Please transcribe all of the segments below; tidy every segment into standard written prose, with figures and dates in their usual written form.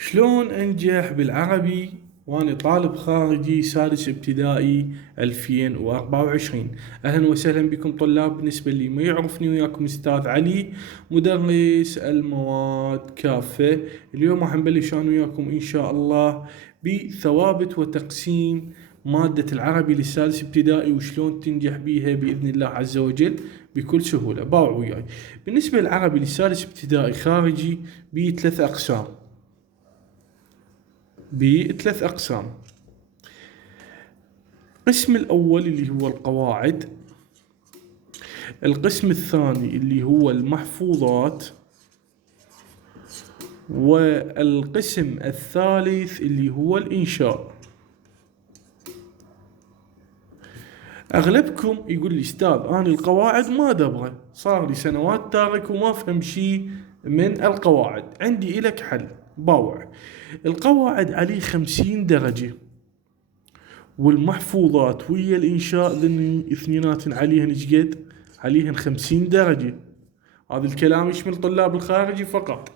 شلون أنجح بالعربي وأنا طالب خارجي سادس ابتدائي 2024؟ أهلا وسهلا بكم طلاب. بالنسبة لي ما يعرفني وياكم أستاذ علي، مدرس المواد كافة. اليوم راح نبلش أنا وياكم إن شاء الله بثوابت وتقسيم مادة العربي للسادس ابتدائي وشلون تنجح بيها بإذن الله عز وجل بكل سهولة. باوعوا وياي. بالنسبة للعربي للسادس ابتدائي خارجي بثلاث أقسام. بثلاث أقسام. القسم الأول اللي هو القواعد، القسم الثاني اللي هو المحفوظات، والقسم الثالث اللي هو الإنشاء. أغلبكم يقول لي أستاذ أنا القواعد ما دبره، صار لي سنوات تارك وما فهم شيء من القواعد. عندي إلك حل باوع. القواعد عليه 50 درجة، والمحفوظات ويا الإنشاء ذني اثنينات عليهن شقد؟ عليهن 50 درجة. هذا الكلام يشمل طلاب الخارجي فقط.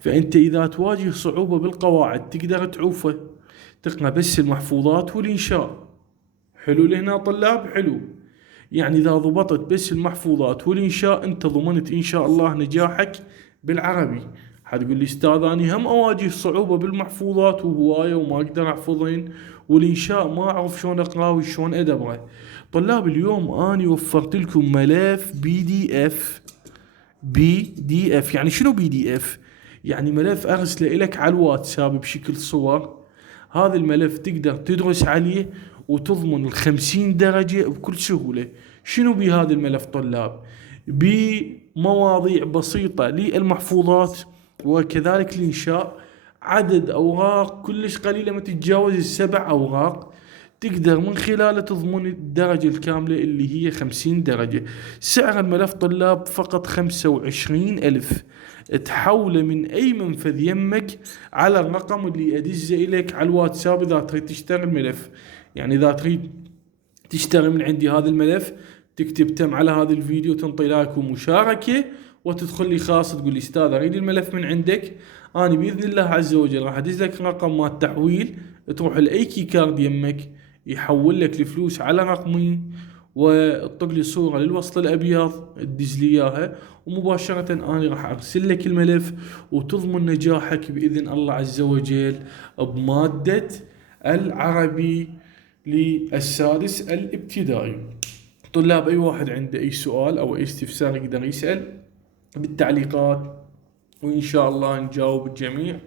فأنت إذا تواجه صعوبة بالقواعد تقدر تعوفه، تقرأ بس المحفوظات والإنشاء. حلو لهنا طلاب؟ حلو. يعني إذا ضبطت بس المحفوظات والإنشاء أنت ضمنت إن شاء الله نجاحك بالعربي. حتقول لي أستاذ أنا هم أواجه صعوبة بالمحفوظات وهواية وما أقدر أحفظهن، والإنشاء ما أعرف شلون أقرأ وشلون أدبره. طلاب اليوم أنا وفرت لكم ملف PDF. يعني شنو PDF؟ يعني ملف أرسله إلك على الواتساب بشكل صور. هذا الملف تقدر تدرس عليه وتضمن 50 درجة بكل سهولة. شنو بهذا الملف طلاب؟ بمواضيع بسيطة للمحفوظات وكذلك الإنشاء، عدد أوراق كلش قليلة ما تتجاوز 7 أوراق، تقدر من خلاله تضمن الدرجة الكاملة اللي هي 50 درجة. سعر الملف طلاب فقط 25,000. تحوله من أي منفذ يمك على الرقم اللي أدزه إليك على الواتساب إذا تريد تشتري الملف. يعني إذا تريد تشتري من عندي هذا الملف تكتب تم على هذا الفيديو، تنطي لايك ومشاركة وتدخل لي خاص تقول لي أستاذ أريد الملف من عندك. أنا بإذن الله عز وجل راح أدز لك رقم مال تحويل، تروح لأي كي كارد يمك يحول لك الفلوس على رقمي وتطق لي صورة للوصل الأبيض تدز لي إياها، ومباشرة أنا راح أرسل لك الملف وتضمن نجاحك بإذن الله عز وجل بمادة العربي للسادس الابتدائي. طلاب أي واحد عنده أي سؤال أو أي استفسار يقدر يسأل بالتعليقات، وإن شاء الله نجاوب الجميع.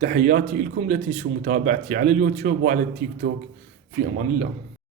تحياتي لكم، لا تنسوا متابعتي على اليوتيوب وعلى التيك توك. في أمان الله.